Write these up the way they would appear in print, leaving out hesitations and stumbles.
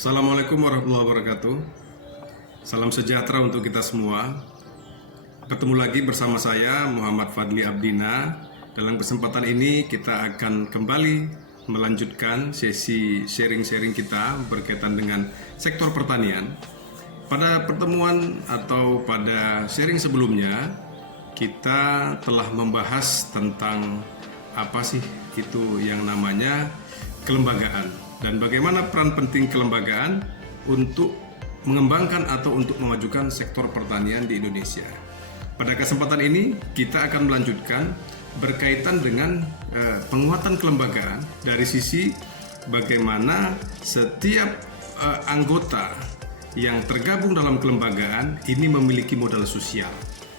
Assalamualaikum warahmatullahi wabarakatuh. Salam sejahtera untuk kita semua. Ketemu lagi bersama saya Muhammad Fadli Abdina. Dalam kesempatan ini kita akan kembali melanjutkan sesi sharing-sharing kita berkaitan dengan sektor pertanian. Pada pertemuan atau pada sharing sebelumnya, kita telah membahas tentang apa sih itu yang namanya kelembagaan dan bagaimana peran penting kelembagaan untuk mengembangkan atau untuk memajukan sektor pertanian di Indonesia. Pada kesempatan ini kita akan melanjutkan berkaitan dengan penguatan kelembagaan dari sisi bagaimana setiap anggota yang tergabung dalam kelembagaan ini memiliki modal sosial.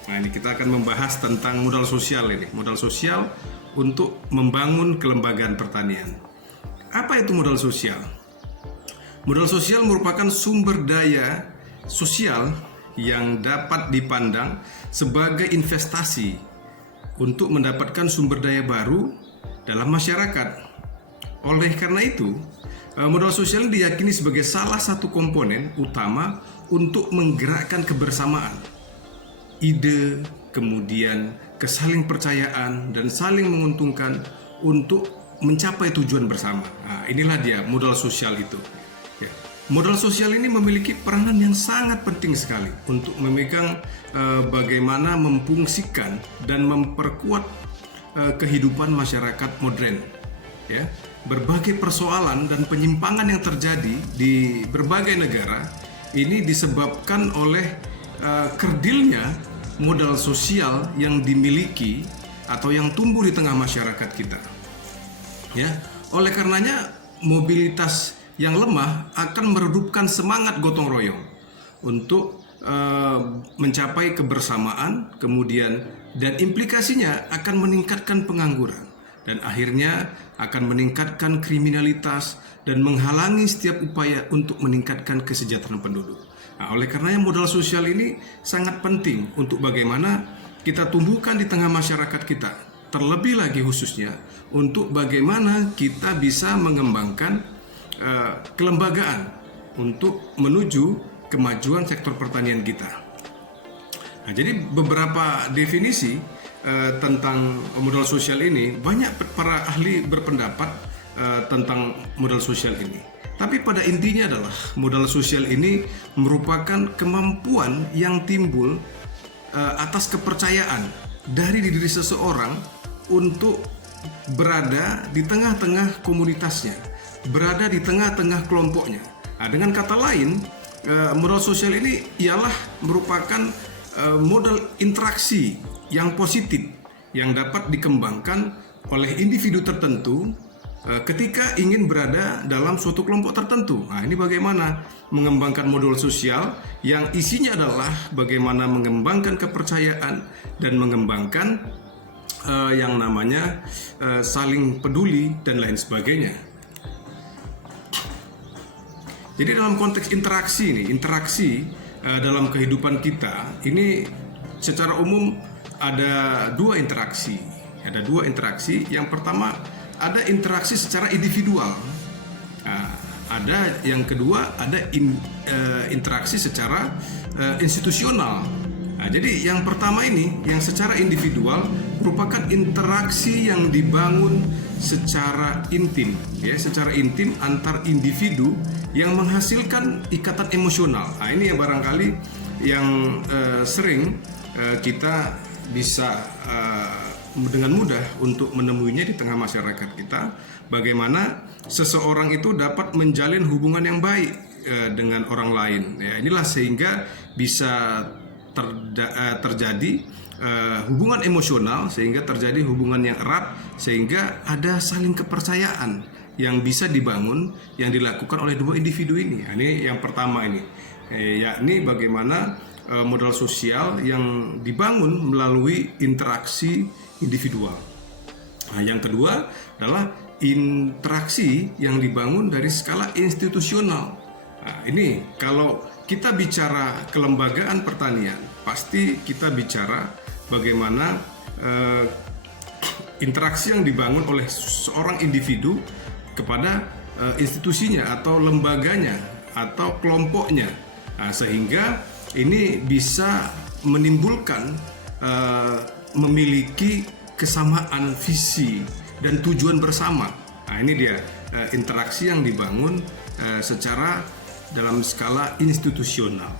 Nah, ini kita akan membahas tentang modal sosial ini, modal sosial untuk membangun kelembagaan pertanian. Apa itu modal sosial? Modal sosial merupakan sumber daya sosial yang dapat dipandang sebagai investasi untuk mendapatkan sumber daya baru dalam masyarakat. Oleh karena itu, modal sosial diyakini sebagai salah satu komponen utama untuk menggerakkan kebersamaan, ide, kemudian kesaling percayaan dan saling menguntungkan untuk mencapai tujuan bersama. Nah, inilah dia modal sosial itu. Ya. Modal sosial ini memiliki peranan yang sangat penting sekali untuk memegang bagaimana memfungsikan dan memperkuat kehidupan masyarakat modern. Ya. Berbagai persoalan dan penyimpangan yang terjadi di berbagai negara ini disebabkan oleh kerdilnya modal sosial yang dimiliki atau yang tumbuh di tengah masyarakat kita. Ya, oleh karenanya mobilitas yang lemah akan meredupkan semangat gotong royong untuk mencapai kebersamaan, kemudian dan implikasinya akan meningkatkan pengangguran dan akhirnya akan meningkatkan kriminalitas dan menghalangi setiap upaya untuk meningkatkan kesejahteraan penduduk. Nah, oleh karenanya modal sosial ini sangat penting untuk bagaimana kita tumbuhkan di tengah masyarakat kita. Terlebih lagi khususnya untuk bagaimana kita bisa mengembangkan kelembagaan untuk menuju kemajuan sektor pertanian kita. Nah, jadi beberapa definisi tentang modal sosial ini, banyak para ahli berpendapat tentang modal sosial ini. Tapi pada intinya adalah modal sosial ini merupakan kemampuan yang timbul atas kepercayaan dari diri seseorang untuk berada di tengah-tengah komunitasnya, berada di tengah-tengah kelompoknya. Nah, dengan kata lain, modal sosial ini ialah merupakan modal interaksi yang positif yang dapat dikembangkan oleh individu tertentu ketika ingin berada dalam suatu kelompok tertentu. Nah, ini bagaimana mengembangkan modal sosial yang isinya adalah bagaimana mengembangkan kepercayaan dan mengembangkan yang namanya saling peduli dan lain sebagainya. Jadi dalam konteks interaksi ini, interaksi dalam kehidupan kita ini secara umum ada dua interaksi. Ada dua interaksi. Yang pertama ada interaksi secara individual. Nah, ada yang kedua ada interaksi secara institusional. Nah, jadi yang pertama ini yang secara individual merupakan interaksi yang dibangun secara intim, ya, secara intim antar individu yang menghasilkan ikatan emosional. Nah, ini yang barangkali yang sering kita bisa dengan mudah untuk menemuinya di tengah masyarakat kita, bagaimana seseorang itu dapat menjalin hubungan yang baik dengan orang lain. Ya, inilah sehingga bisa terjadi hubungan emosional, sehingga terjadi hubungan yang erat, sehingga ada saling kepercayaan yang bisa dibangun, yang dilakukan oleh dua individu ini. Ini yang pertama ini, yakni bagaimana modal sosial yang dibangun melalui interaksi individual. Nah, yang kedua adalah interaksi yang dibangun dari skala institusional. Nah, ini kalau kita bicara kelembagaan pertanian, pasti kita bicara bagaimana interaksi yang dibangun oleh seorang individu kepada institusinya atau lembaganya atau kelompoknya. Sehingga ini bisa menimbulkan memiliki kesamaan visi dan tujuan bersama. Ini dia interaksi yang dibangun secara dalam skala institusional.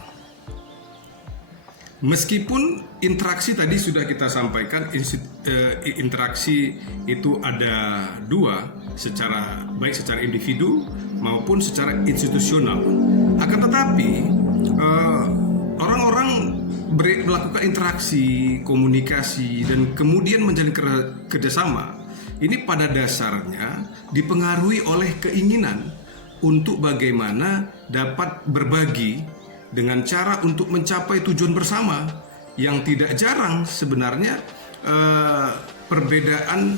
Meskipun interaksi tadi sudah kita sampaikan, interaksi itu ada dua, baik secara individu maupun secara institusional. Akan tetapi orang-orang melakukan interaksi, komunikasi, dan kemudian menjalin kerjasama ini pada dasarnya dipengaruhi oleh keinginan untuk bagaimana dapat berbagi dengan cara untuk mencapai tujuan bersama, yang tidak jarang sebenarnya perbedaan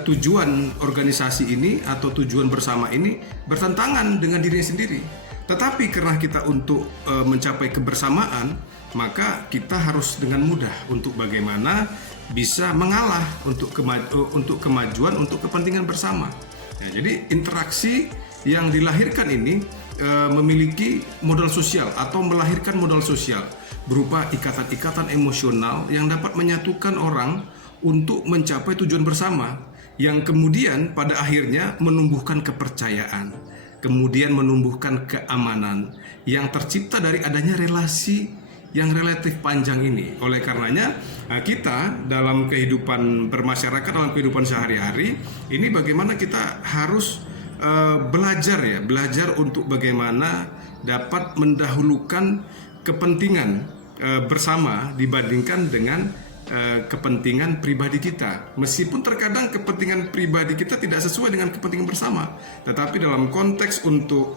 tujuan organisasi ini atau tujuan bersama ini bertentangan dengan dirinya sendiri. Tetapi karena kita untuk mencapai kebersamaan, maka kita harus dengan mudah untuk bagaimana bisa mengalah untuk kemajuan, untuk kepentingan bersama. Jadi interaksi yang dilahirkan ini memiliki modal sosial atau melahirkan modal sosial berupa ikatan-ikatan emosional yang dapat menyatukan orang untuk mencapai tujuan bersama, yang kemudian pada akhirnya menumbuhkan kepercayaan, kemudian menumbuhkan keamanan yang tercipta dari adanya relasi yang relatif panjang ini. Oleh karenanya kita dalam kehidupan bermasyarakat, dalam kehidupan sehari-hari ini bagaimana kita harus belajar untuk bagaimana dapat mendahulukan kepentingan bersama dibandingkan dengan kepentingan pribadi kita. Meskipun terkadang kepentingan pribadi kita tidak sesuai dengan kepentingan bersama, tetapi dalam konteks untuk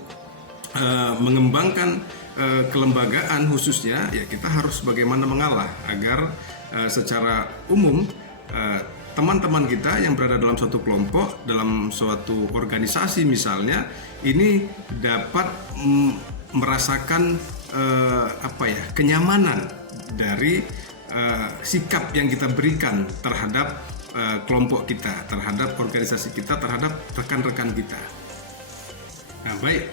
mengembangkan kelembagaan khususnya, ya kita harus bagaimana mengalah agar secara umum teman-teman kita yang berada dalam suatu kelompok, dalam suatu organisasi misalnya, ini dapat merasakan kenyamanan dari sikap yang kita berikan terhadap kelompok kita, terhadap organisasi kita, terhadap rekan-rekan kita. Nah, baik,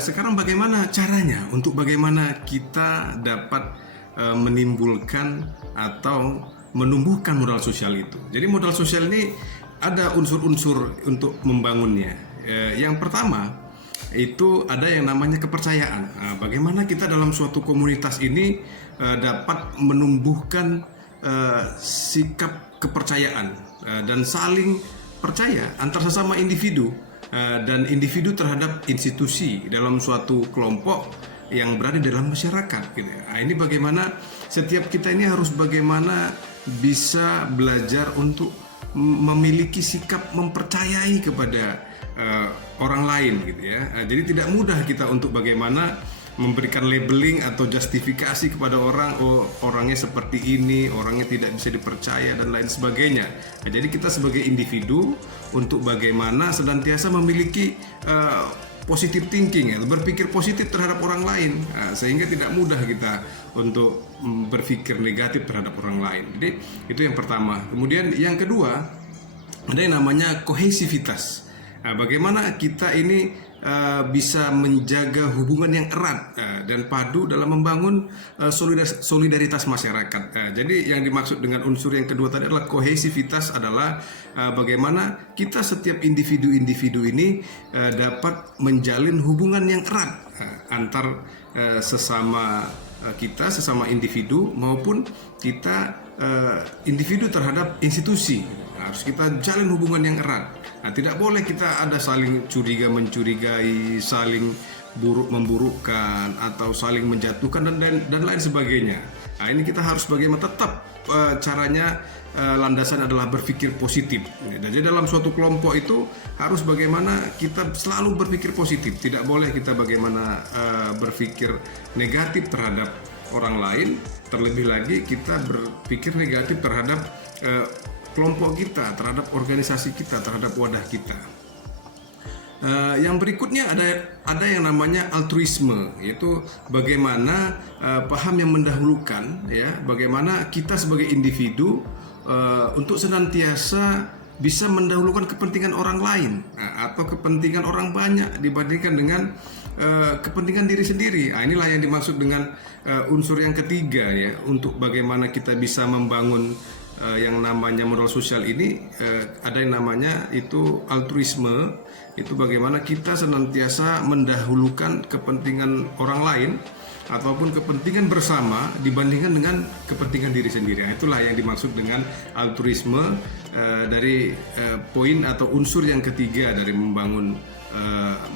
sekarang bagaimana caranya untuk bagaimana kita dapat menimbulkan atau menumbuhkan modal sosial itu. Jadi modal sosial ini ada unsur-unsur untuk membangunnya. Yang pertama itu ada yang namanya kepercayaan. Bagaimana kita dalam suatu komunitas ini dapat menumbuhkan sikap kepercayaan dan saling percaya antar sesama individu dan individu terhadap institusi dalam suatu kelompok yang berada dalam masyarakat. Gitu. Ini bagaimana setiap kita ini harus bagaimana bisa belajar untuk memiliki sikap mempercayai kepada orang lain, gitu ya. Jadi tidak mudah kita untuk bagaimana memberikan labeling atau justifikasi kepada orang, oh orangnya seperti ini, orangnya tidak bisa dipercaya dan lain sebagainya. Jadi kita sebagai individu untuk bagaimana senantiasa memiliki positive thinking, ya, berpikir positif terhadap orang lain, sehingga tidak mudah kita untuk berpikir negatif terhadap orang lain. Jadi itu yang pertama. Kemudian yang kedua ada yang namanya kohesivitas. Bagaimana kita ini bisa menjaga hubungan yang erat dan padu dalam membangun solidaritas masyarakat. Jadi yang dimaksud dengan unsur yang kedua tadi adalah kohesivitas, adalah bagaimana kita setiap individu-individu ini dapat menjalin hubungan yang erat antar sesama kita, sesama individu, maupun kita individu terhadap institusi. Harus kita jalin hubungan yang erat. Tidak boleh kita ada saling curiga mencurigai, saling buruk memburukkan, atau saling menjatuhkan dan lain sebagainya. Ini kita harus bagaimana tetap caranya landasan adalah berpikir positif. Jadi dalam suatu kelompok itu harus bagaimana kita selalu berpikir positif. Tidak boleh kita bagaimana berpikir negatif terhadap orang lain. Terlebih lagi kita berpikir negatif terhadap kelompok kita, terhadap organisasi kita, terhadap wadah kita. Yang berikutnya ada yang namanya altruisme, yaitu bagaimana paham yang mendahulukan, ya, bagaimana kita sebagai individu untuk senantiasa bisa mendahulukan kepentingan orang lain atau kepentingan orang banyak dibandingkan dengan kepentingan diri sendiri. Inilah yang dimaksud dengan unsur yang ketiga ya, untuk bagaimana kita bisa membangun yang namanya modal sosial ini. Ada yang namanya itu altruisme, itu bagaimana kita senantiasa mendahulukan kepentingan orang lain ataupun kepentingan bersama dibandingkan dengan kepentingan diri sendiri. Itulah yang dimaksud dengan altruisme dari poin atau unsur yang ketiga dari membangun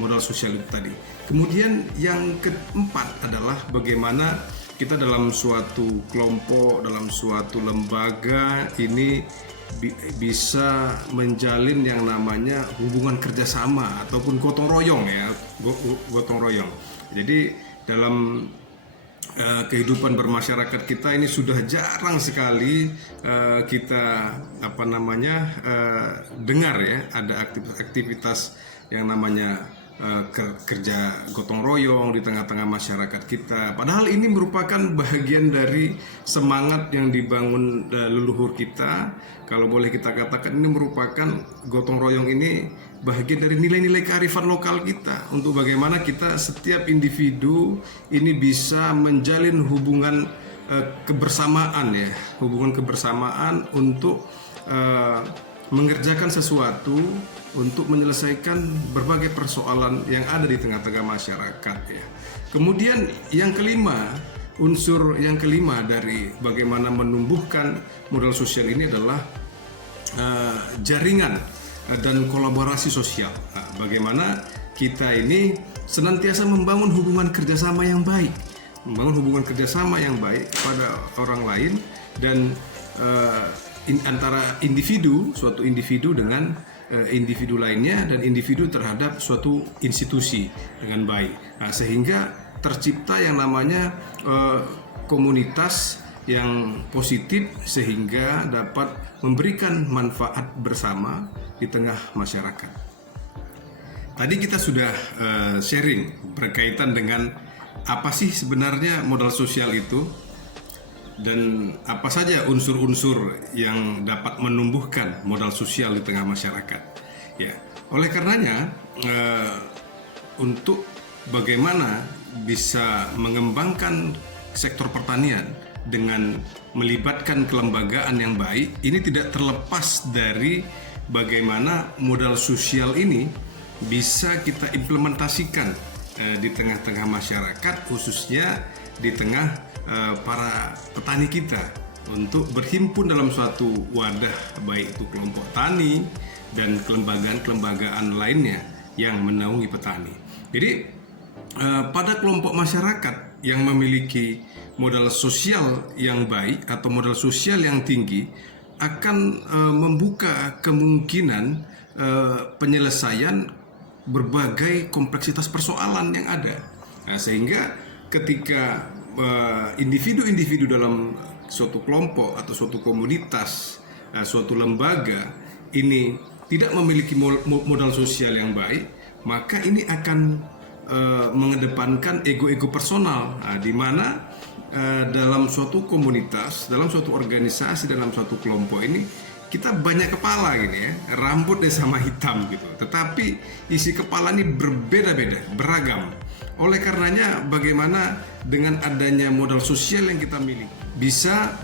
modal sosial itu tadi. Kemudian yang keempat adalah bagaimana kita dalam suatu kelompok, dalam suatu lembaga ini bisa menjalin yang namanya hubungan kerjasama ataupun gotong royong ya, gotong royong. Jadi dalam kehidupan bermasyarakat kita ini sudah jarang sekali kita dengar ya ada aktivitas yang namanya kerja gotong royong di tengah-tengah masyarakat kita. Padahal ini merupakan bagian dari semangat yang dibangun leluhur kita. Kalau boleh kita katakan, ini merupakan gotong royong ini bagian dari nilai-nilai kearifan lokal kita, untuk bagaimana kita setiap individu ini bisa menjalin hubungan kebersamaan ya, hubungan kebersamaan untuk mengerjakan sesuatu, untuk menyelesaikan berbagai persoalan yang ada di tengah-tengah masyarakat ya. Kemudian yang kelima, unsur yang kelima dari bagaimana menumbuhkan modal sosial ini adalah jaringan dan kolaborasi sosial. Bagaimana kita ini senantiasa membangun hubungan kerjasama yang baik, kepada orang lain dan antara suatu individu dengan individu lainnya, dan individu terhadap suatu institusi dengan baik. Sehingga tercipta yang namanya komunitas yang positif, sehingga dapat memberikan manfaat bersama di tengah masyarakat. Tadi kita sudah sharing berkaitan dengan apa sih sebenarnya modal sosial itu, dan apa saja unsur-unsur yang dapat menumbuhkan modal sosial di tengah masyarakat. Ya, oleh karenanya untuk bagaimana bisa mengembangkan sektor pertanian dengan melibatkan kelembagaan yang baik, ini tidak terlepas dari bagaimana modal sosial ini bisa kita implementasikan di tengah-tengah masyarakat, khususnya di tengah para petani kita, untuk berhimpun dalam suatu wadah, baik itu kelompok tani dan kelembagaan-kelembagaan lainnya yang menaungi petani. Jadi pada kelompok masyarakat yang memiliki modal sosial yang baik atau modal sosial yang tinggi akan membuka kemungkinan penyelesaian berbagai kompleksitas persoalan yang ada. Sehingga ketika individu-individu dalam suatu kelompok atau suatu komunitas, suatu lembaga ini tidak memiliki modal sosial yang baik, maka ini akan mengedepankan ego-ego personal, di mana dalam suatu komunitas, dalam suatu organisasi, dalam suatu kelompok ini kita banyak kepala gitu ya, rambutnya sama hitam gitu, tetapi isi kepala ini berbeda-beda, beragam. Oleh karenanya bagaimana dengan adanya modal sosial yang kita miliki bisa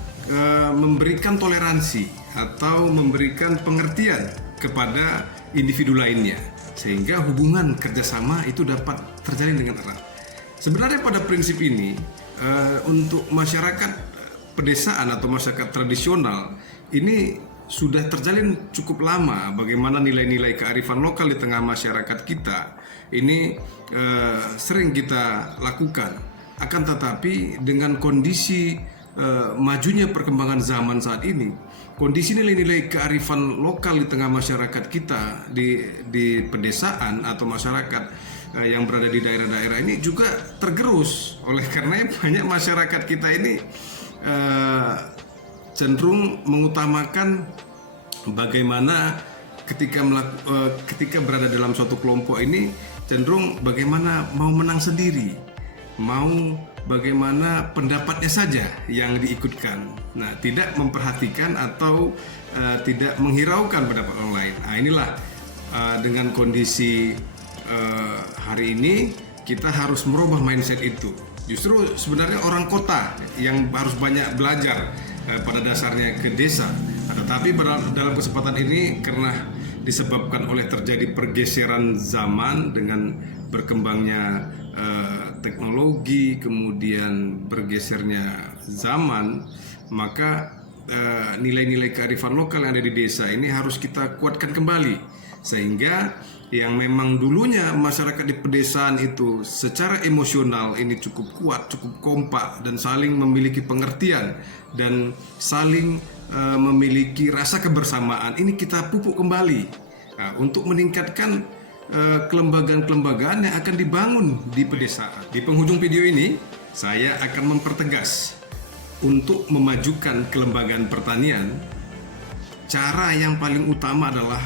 memberikan toleransi atau memberikan pengertian kepada individu lainnya, sehingga hubungan kerjasama itu dapat terjalin dengan erat. Sebenarnya pada prinsip ini untuk masyarakat pedesaan atau masyarakat tradisional ini sudah terjalin cukup lama, bagaimana nilai-nilai kearifan lokal di tengah masyarakat kita ini sering kita lakukan. Akan tetapi dengan kondisi majunya perkembangan zaman saat ini, kondisi nilai-nilai kearifan lokal di tengah masyarakat kita di pedesaan atau masyarakat yang berada di daerah-daerah ini juga tergerus. Oleh karena banyak masyarakat kita ini cenderung mengutamakan bagaimana ketika berada dalam suatu kelompok ini cenderung bagaimana mau menang sendiri, mau bagaimana pendapatnya saja yang diikutkan. Nah, tidak memperhatikan atau tidak menghiraukan pendapat orang lain. Nah, inilah dengan kondisi hari ini kita harus merubah mindset itu. Justru sebenarnya orang kota yang harus banyak belajar pada dasarnya ke desa. Tetapi dalam kesempatan ini karena disebabkan oleh terjadi pergeseran zaman dengan berkembangnya teknologi, kemudian bergesernya zaman, maka nilai-nilai kearifan lokal yang ada di desa ini harus kita kuatkan kembali, sehingga yang memang dulunya masyarakat di pedesaan itu secara emosional ini cukup kuat, cukup kompak, dan saling memiliki pengertian dan saling memiliki rasa kebersamaan, ini kita pupuk kembali untuk meningkatkan kelembagaan-kelembagaan yang akan dibangun di pedesaan. Di penghujung video ini, saya akan mempertegas untuk memajukan kelembagaan pertanian. Cara yang paling utama adalah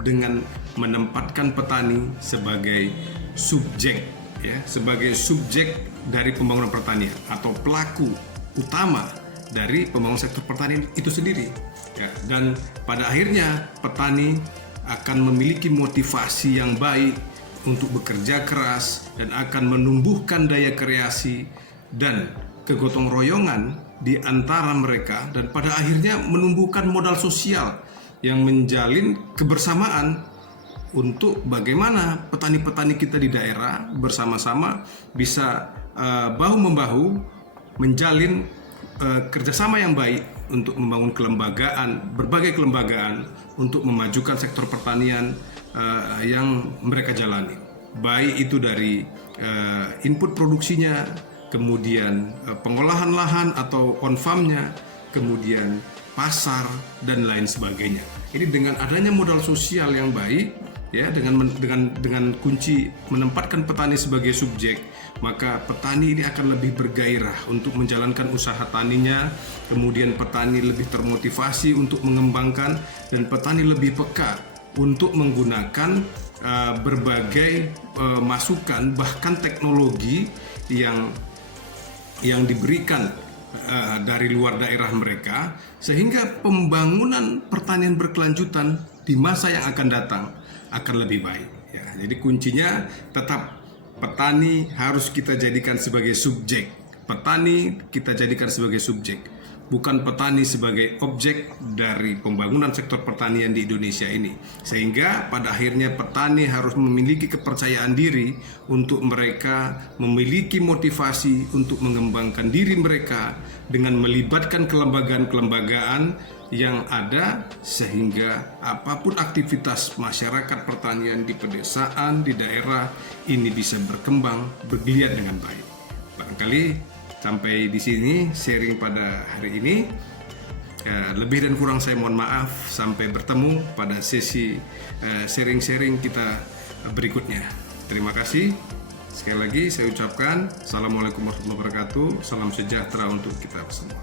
dengan menempatkan petani sebagai subjek, ya, sebagai subjek dari pembangunan pertanian atau pelaku utama dari pembangunan sektor pertanian itu sendiri. Ya, dan pada akhirnya petani akan memiliki motivasi yang baik untuk bekerja keras dan akan menumbuhkan daya kreasi dan kegotong royongan di antara mereka, dan pada akhirnya menumbuhkan modal sosial yang menjalin kebersamaan untuk bagaimana petani-petani kita di daerah bersama-sama bisa bahu-membahu menjalin kerjasama yang baik untuk membangun kelembagaan, berbagai kelembagaan untuk memajukan sektor pertanian yang mereka jalani, baik itu dari input produksinya, kemudian pengolahan lahan atau on farmnya, kemudian pasar dan lain sebagainya. Ini dengan adanya modal sosial yang baik, ya, dengan kunci menempatkan petani sebagai subjek, maka petani ini akan lebih bergairah untuk menjalankan usaha taninya, kemudian petani lebih termotivasi untuk mengembangkan, dan petani lebih peka untuk menggunakan berbagai masukan bahkan teknologi yang diberikan dari luar daerah mereka, sehingga pembangunan pertanian berkelanjutan di masa yang akan datang akan lebih baik. Ya, jadi kuncinya tetap petani harus kita jadikan sebagai subjek. Petani kita jadikan sebagai subjek, bukan petani sebagai objek dari pembangunan sektor pertanian di Indonesia ini. Sehingga pada akhirnya petani harus memiliki kepercayaan diri untuk mereka memiliki motivasi untuk mengembangkan diri mereka dengan melibatkan kelembagaan-kelembagaan yang ada, sehingga apapun aktivitas masyarakat pertanian di pedesaan, di daerah ini bisa berkembang, bergeliat dengan baik. Barangkali sampai di sini sharing pada hari ini. Lebih dan kurang saya mohon maaf. Sampai bertemu pada sesi sharing-sharing kita berikutnya. Terima kasih. Sekali lagi saya ucapkan Assalamualaikum warahmatullahi wabarakatuh. Salam sejahtera untuk kita semua.